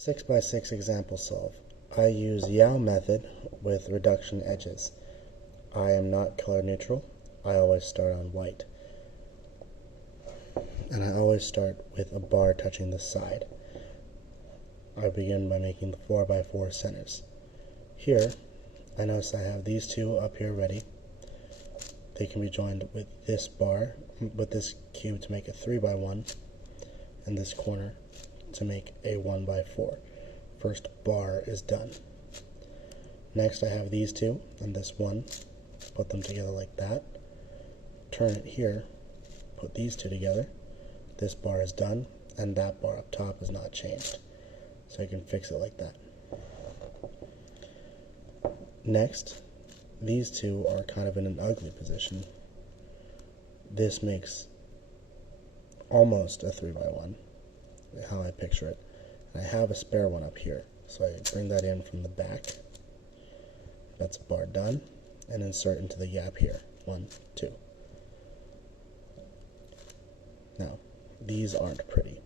6x6 example solve. I use Yao method with reduction edges. I am not color neutral. I always start on white. And I always start with a bar touching the side. I begin by making the 4x4 centers. Here, I notice I have these two up here ready. They can be joined with this bar, with this cube to make a 3x1, and this corner to make a 1x4. First bar is done. Next I have these two and this one. Put them together like that. Turn it here. Put these two together. This bar is done, and that bar up top is not changed. So I can fix it like that. Next, these two are kind of in an ugly position. This makes almost a 3x1, how I picture it. And I have a spare one up here, so I bring that in from the back. That's a bar done, and insert into the gap here. 1, 2. Now, these aren't pretty.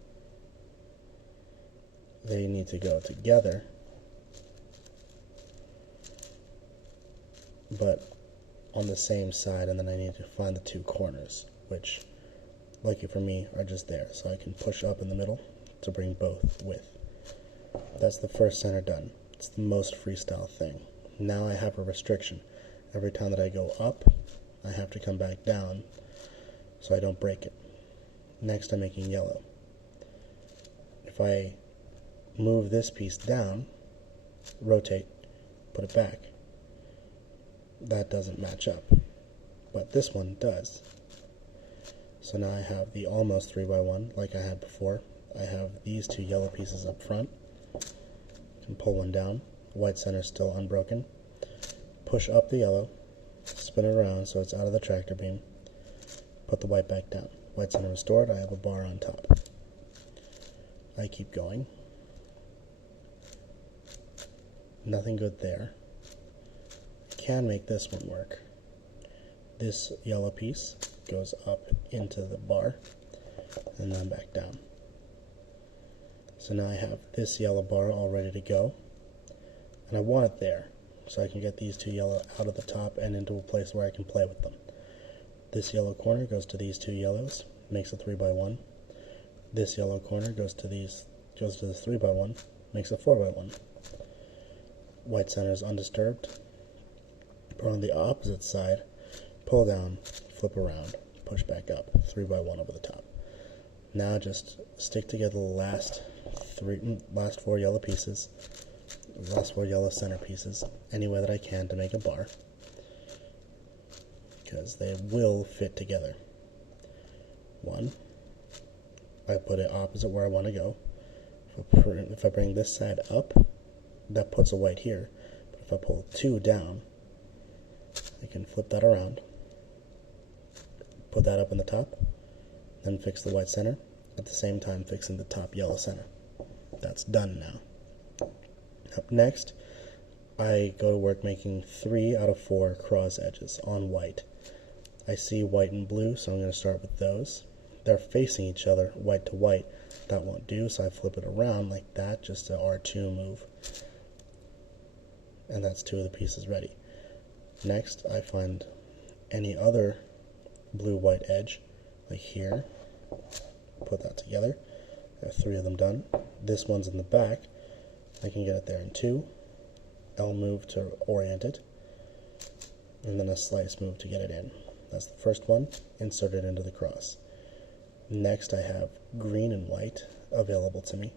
They need to go together, but on the same side, and then I need to find the two corners, which, lucky for me, are just there, so I can push up in the middle to bring both with. That's the first center done. It's the most freestyle thing. Now I have a restriction. Every time that I go up, I have to come back down so I don't break it. Next I'm making yellow. If I move this piece down, rotate, put it back, that doesn't match up, but this one does. So now I have the almost 3x1 like I had before. I have these two yellow pieces up front. Can pull one down. White center still unbroken. Push up the yellow, spin it around so it's out of the tractor beam. Put the white back down. White center restored. I have a bar on top. I keep going. Nothing good there. I can make this one work. This yellow piece goes up into the bar and then back down. So now I have this yellow bar all ready to go, and I want it there so I can get these two yellow out of the top and into a place where I can play with them. This yellow corner goes to these two yellows, makes a 3x1. This yellow corner goes to this 3x1, makes a 4x1. White center is undisturbed. Put on the opposite side, pull down, flip around, push back up, 3x1 over the top. Now just stick together the last four yellow pieces, last four yellow center pieces, any way that I can to make a bar, because they will fit together. One, I put it opposite where I want to go. If I bring this side up, that puts a white here, but if I pull two down, I can flip that around, put that up in the top, then fix the white center, at the same time fixing the top yellow center. That's done now. Up next, I go to work making 3 out of 4 cross edges on white. I see white and blue, so I'm going to start with those. They're facing each other, white to white. That won't do, so I flip it around like that, just a R2 move. And that's 2 of the pieces ready. Next, I find any other blue-white edge, like here, put that together. I have 3 of them done. This one's in the back. I can get it there in 2. L move to orient it, and then a slice move to get it in. That's the first one. Insert it into the cross. Next, I have green and white available to me.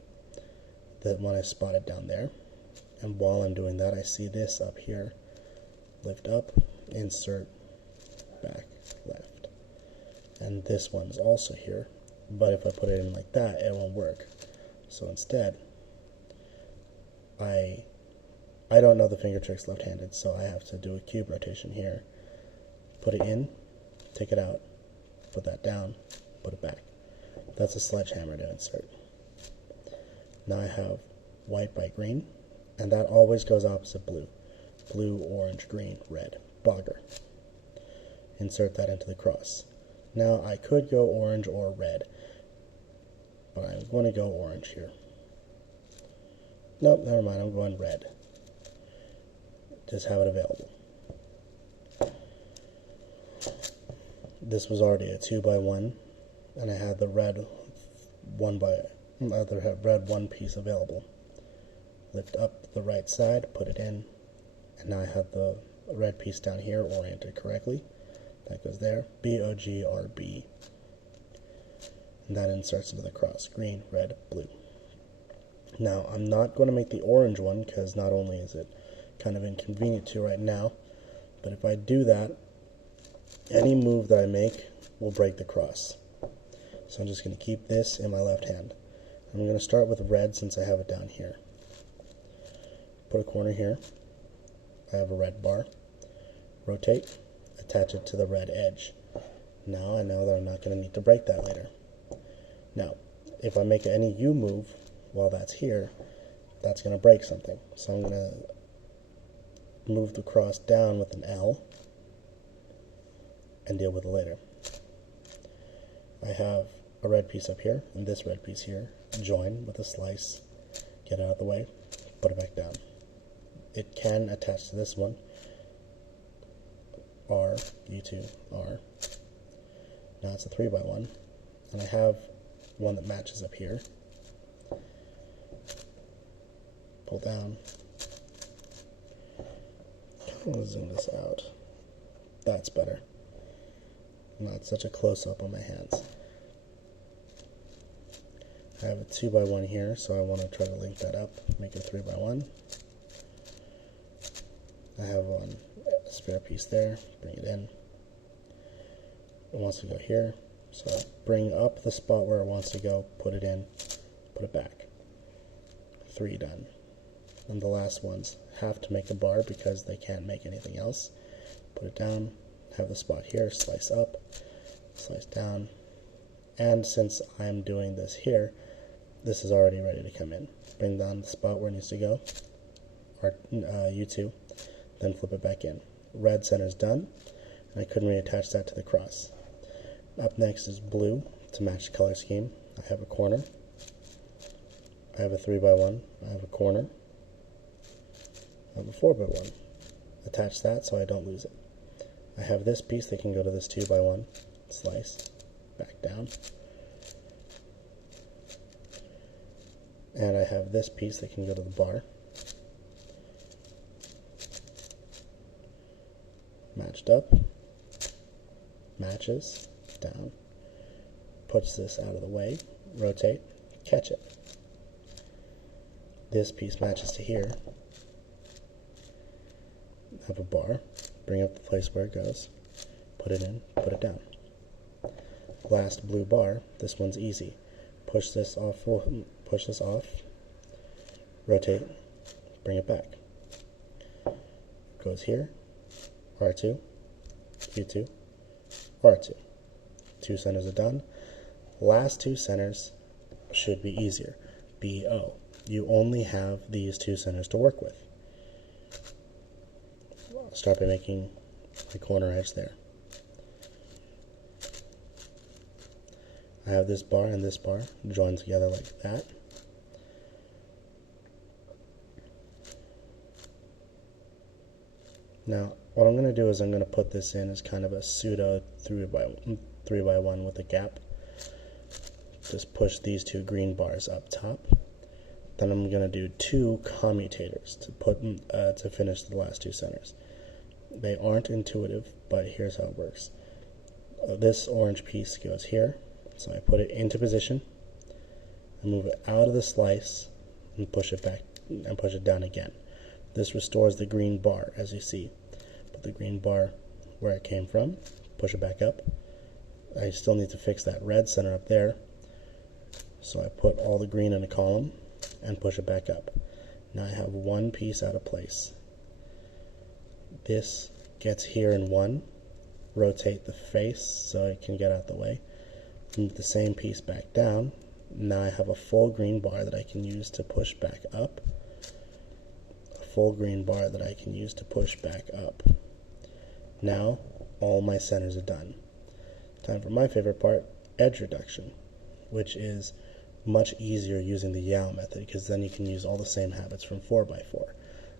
That one I spotted down there. And while I'm doing that, I see this up here. Lift up, insert, back, left. And this one's also here, but if I put it in like that, it won't work. So instead, I don't know the finger tricks left-handed, so I have to do a cube rotation here. Put it in, take it out, put that down, put it back. That's a sledgehammer to insert. Now I have white by green, and that always goes opposite blue. Blue, orange, green, red. Bogger. Insert that into the cross. Now I could go orange or red, but I'm going to go orange here. Nope, never mind, I'm going red. Just have it available. This was already a 2x1, and I had the red one piece available. Lift up the right side, put it in, and now I have the red piece down here oriented correctly. That goes there, BOGRB. And that inserts into the cross, green, red, blue. Now, I'm not going to make the orange one, because not only is it kind of inconvenient to right now, but if I do that, any move that I make will break the cross. So I'm just going to keep this in my left hand. I'm going to start with red since I have it down here. Put a corner here. I have a red bar. Rotate, attach it to the red edge. Now I know that I'm not going to need to break that later. Now, if I make any U move while that's here, that's going to break something. So I'm going to move the cross down with an L and deal with it later. I have a red piece up here and this red piece here. Join with a slice, get it out of the way, put it back down. It can attach to this one. R, U2, R. Now it's a 3x1, and I have one that matches up here. Pull down. I'm going to zoom this out. That's better. Not such a close-up on my hands. I have a 2x1 here, so I want to try to link that up, make it 3x1. I have one spare piece there, bring it in. It wants to go here, so bring up the spot where it wants to go, put it in, put it back. 3 done. And the last ones have to make a bar because they can't make anything else. Put it down, have the spot here, slice up, slice down, and since I'm doing this here, this is already ready to come in. Bring down the spot where it needs to go, or U2, then flip it back in. Red center's done, and I couldn't reattach that to the cross. Up next is blue to match the color scheme. I have a corner, I have a 3x1, I have a corner, I have a 4x1. Attach that so I don't lose it. I have this piece that can go to this 2x1, slice, back down. And I have this piece that can go to the bar. Matched up, matches, down, puts this out of the way, rotate, catch it. This piece matches to here. Have a bar, bring up the place where it goes, put it in, put it down. Last blue bar, this one's easy. Push this off, rotate, bring it back. Goes here, R2, U2, R2. 2 centers are done. Last 2 centers should be easier. BO. You only have these 2 centers to work with. Start by making the corner edge there. I have this bar and this bar joined together like that. Now, what I'm going to do is I'm going to put this in as kind of a pseudo 3x1 with a gap. Just push these 2 green bars up top. Then I'm going to do 2 commutators to finish the last 2 centers. They aren't intuitive, but here's how it works. This orange piece goes here, so I put it into position. I move it out of the slice and push it back and push it down again. This restores the green bar, as you see. Put the green bar where it came from, push it back up. I still need to fix that red center up there, so I put all the green in a column and push it back up. Now I have one piece out of place. This gets here in 1, rotate the face so it can get out the way, move the same piece back down. Now I have a full green bar that I can use to push back up, a full green bar that I can use to push back up. Now all my centers are done. Time for my favorite part, edge reduction, which is much easier using the Yao method, because then you can use all the same habits from 4x4.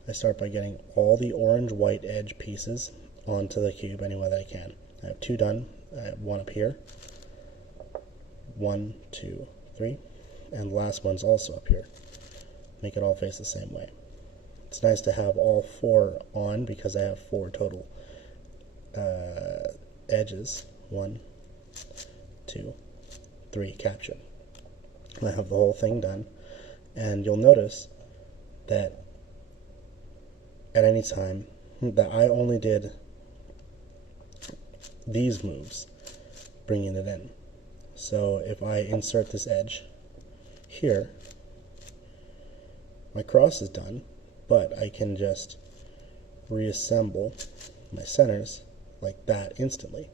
I start by getting all the orange-white edge pieces onto the cube any way that I can. I have 2 done. I have 1 up here. 1, 2, 3. And the last one's also up here. Make it all face the same way. It's nice to have all 4 on because I have 4 total edges. 1, 2, 3 captured. I have the whole thing done, and you'll notice that at any time that I only did these moves, bringing it in. So if I insert this edge here, my cross is done, but I can just reassemble my centers like that instantly.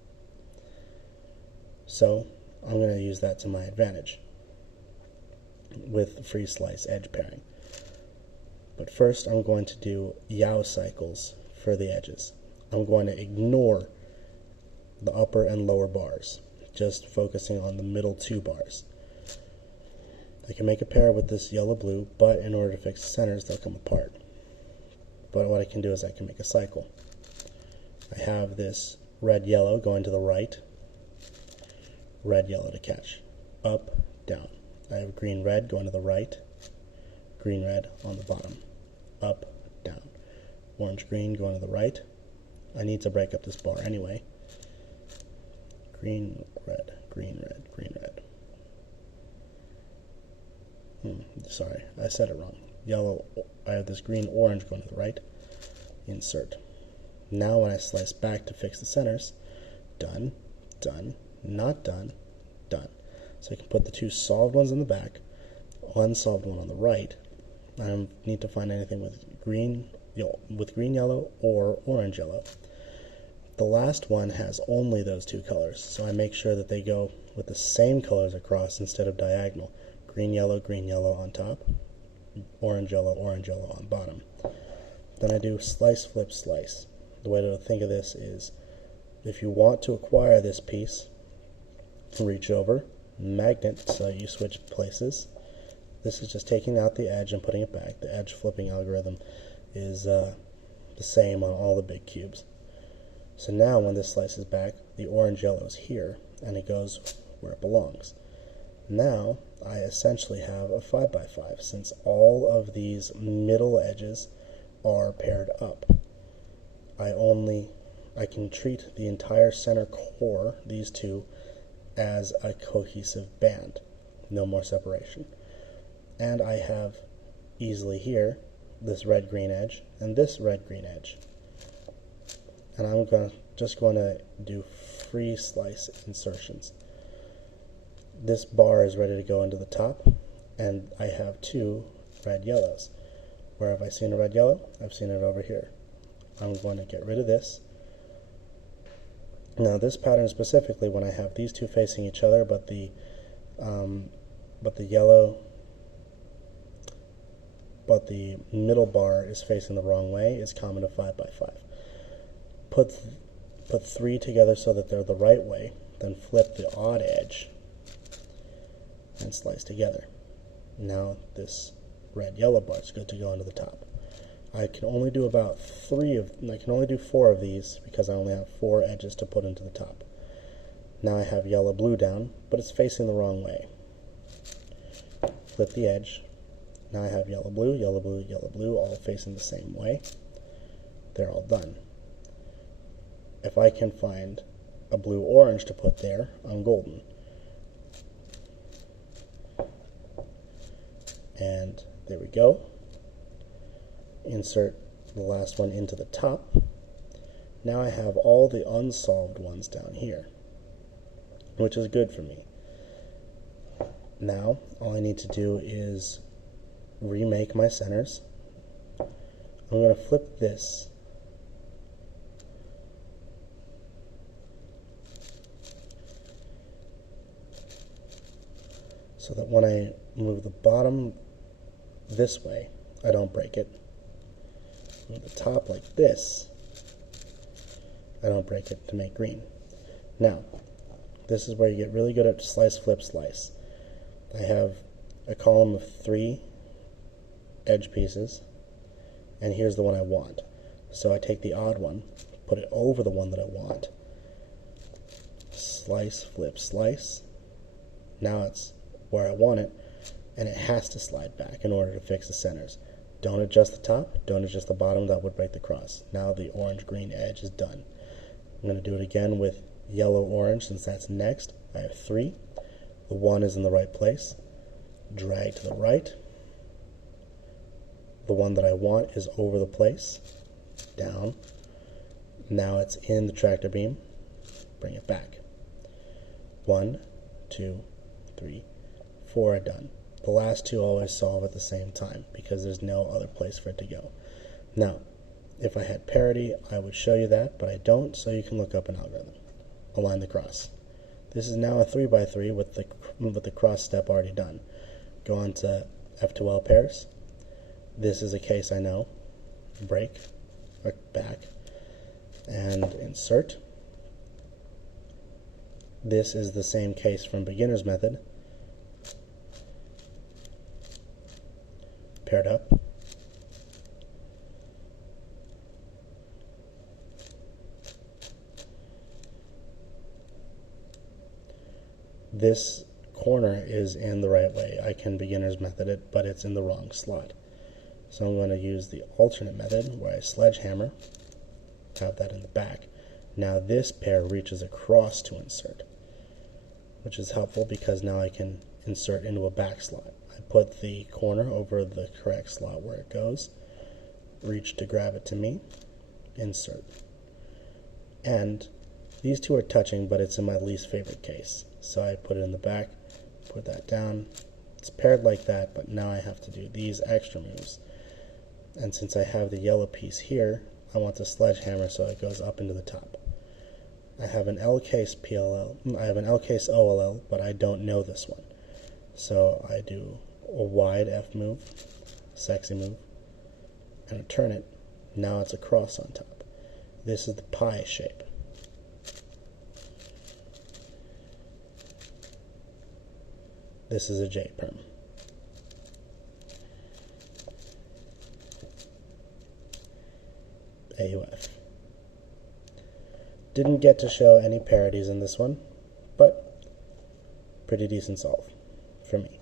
So I'm going to use that to my advantage with free slice edge pairing. But first I'm going to do Yao cycles for the edges. I'm going to ignore the upper and lower bars, just focusing on the middle 2 bars. I can make a pair with this yellow-blue, but in order to fix the centers, they'll come apart. But what I can do is I can make a cycle. I have this red-yellow going to the right, red-yellow to catch, up, down. I have green-red going to the right, green-red on the bottom, up, down. Orange-green going to the right. I need to break up this bar anyway. Green, red, green, red, green, red. Sorry, I said it wrong. Yellow, I have this green, orange going to the right. Insert. Now when I slice back to fix the centers, done, done, not done, done. So I can put the 2 solved ones in the back, unsolved one on the right. I don't need to find anything with green, yellow, or orange yellow. The last one has only those 2 colors, so I make sure that they go with the same colors across instead of diagonal. Green, yellow on top, orange, yellow on bottom. Then I do slice, flip, slice. The way to think of this is, if you want to acquire this piece, reach over, magnet, so you switch places. This is just taking out the edge and putting it back. The edge flipping algorithm is the same on all the big cubes. So now when this slices back, the orange-yellow is here, and it goes where it belongs. Now I essentially have a 5x5, since all of these middle edges are paired up. I can treat the entire center core, these 2, as a cohesive band. No more separation. And I have easily here this red-green edge and this red-green edge. And I'm just going to do free slice insertions. This bar is ready to go into the top, and I have 2 red-yellows. Where have I seen a red-yellow? I've seen it over here. I'm going to get rid of this. Now this pattern specifically, when I have these 2 facing each other, but the middle bar is facing the wrong way, is common to 5x5. Put 3 together so that they're the right way, then flip the odd edge and slice together. Now this red-yellow bar is good to go into the top. I can only do about 4 of these because I only have 4 edges to put into the top. Now I have yellow-blue down, but it's facing the wrong way. Flip the edge. Now I have yellow-blue, yellow-blue, yellow-blue, all facing the same way. They're all done. If I can find a blue-orange to put there, I'm golden. And there we go. Insert the last one into the top. Now I have all the unsolved ones down here, which is good for me. Now all I need to do is remake my centers. I'm going to flip this so that when I move the bottom this way, I don't break it. Move the top like this, I don't break it to make green. Now, this is where you get really good at slice, flip, slice. I have a column of 3 edge pieces, and here's the one I want. So I take the odd one, put it over the one that I want, slice, flip, slice. Now it's where I want it, and it has to slide back in order to fix the centers. Don't adjust the top, don't adjust the bottom, that would break the cross. Now the orange-green edge is done. I'm going to do it again with yellow-orange since that's next. I have 3. The 1 is in the right place. Drag to the right. The one that I want is over the place. Down. Now it's in the tractor beam. Bring it back. 1, 2, 3, 4 are done. The last 2 always solve at the same time because there's no other place for it to go. Now, if I had parity, I would show you that, but I don't, so you can look up an algorithm. Align the cross. This is now a 3x3 with the cross step already done. Go on to F2L pairs. This is a case I know. Break, or back, and insert. This is the same case from beginner's method. Paired up. This corner is in the right way. I can beginner's method it, but it's in the wrong slot. So I'm going to use the alternate method where I sledgehammer, have that in the back. Now this pair reaches across to insert, which is helpful because now I can insert into a back slot. I put the corner over the correct slot where it goes, reach to grab it to me, insert. And these 2 are touching, but it's in my least favorite case. So I put it in the back, put that down. It's paired like that, but now I have to do these extra moves. And since I have the yellow piece here, I want the sledgehammer so it goes up into the top. I have an L case PLL, I have an L case OLL, but I don't know this one. So I do a wide F move, sexy move, and I turn it. Now it's a cross on top. This is the pie shape. This is a J-perm. AUF. Didn't get to show any parities in this one, but pretty decent solve for me.